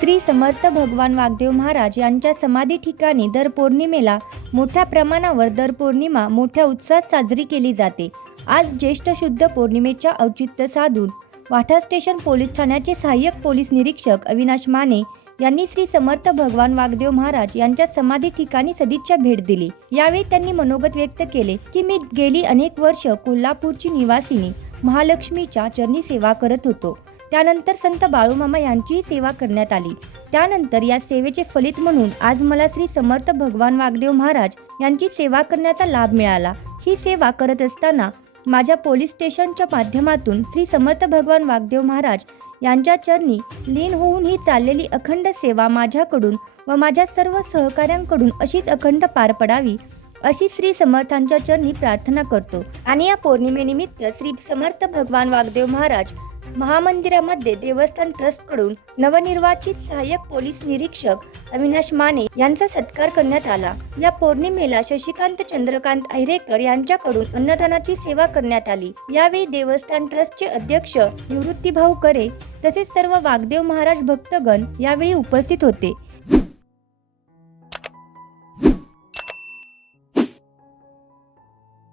श्री समर्थ भगवान वागदेव महाराज यांच्या समाधी ठिकाणी दर पौर्णिमेला मोठ्या प्रमाणावर दर पौर्णिमा मोठ्या उत्साहात साजरी केली जाते. आज ज्येष्ठ शुद्ध पौर्णिमेच्या औचित्य साधून वाठा स्टेशन पोलीस ठाण्याचे सहाय्यक पोलीस निरीक्षक अविनाश माने यांनी श्री समर्थ भगवान वागदेव महाराज यांच्या समाधी ठिकाणी सदिच्छा भेट दिली. यावेळी त्यांनी मनोगत व्यक्त केले की मी गेली अनेक वर्ष कोल्हापूरची निवासिनी महालक्ष्मीच्या चरणी सेवा करत होतो. त्यानंतर संत बाळूमामा यांचीही सेवा करण्यात आली. त्यानंतर या सेवेचे फलित म्हणून आज मला श्री समर्थ भगवान वागदेव महाराज यांची सेवा करण्याचा लाभ मिळाला. ही सेवा करत असताना माझ्या पोलीस स्टेशनच्या माध्यमातून श्री समर्थ भगवान वागदेव महाराज यांच्या चरणी लीन होऊन ही चाललेली अखंड सेवा माझ्याकडून व माझ्या सर्व सहकाऱ्यांकडून अशीच अखंड पार पडावी अशी श्री समर्थांच्या चरणी प्रार्थना करतो. आणि या पौर्णिमेनिमित्त श्री समर्थ भगवान वागदेव महाराज महामंदिरामध्ये देवस्थान ट्रस्टकडून नवनिर्वाचित सहाय्यक पोलीस निरीक्षक अविनाश माने यांचा सत्कार करण्यात आला. या पौर्णिमेला शशिकांत चंद्रकांत अहिरेकर यांच्याकडून अन्नदानाची सेवा करण्यात आली. यावेळी देवस्थान ट्रस्टचे अध्यक्ष निवृत्तीभाऊ करे तसेच सर्व वागदेव महाराज भक्तगण यावेळी उपस्थित होते.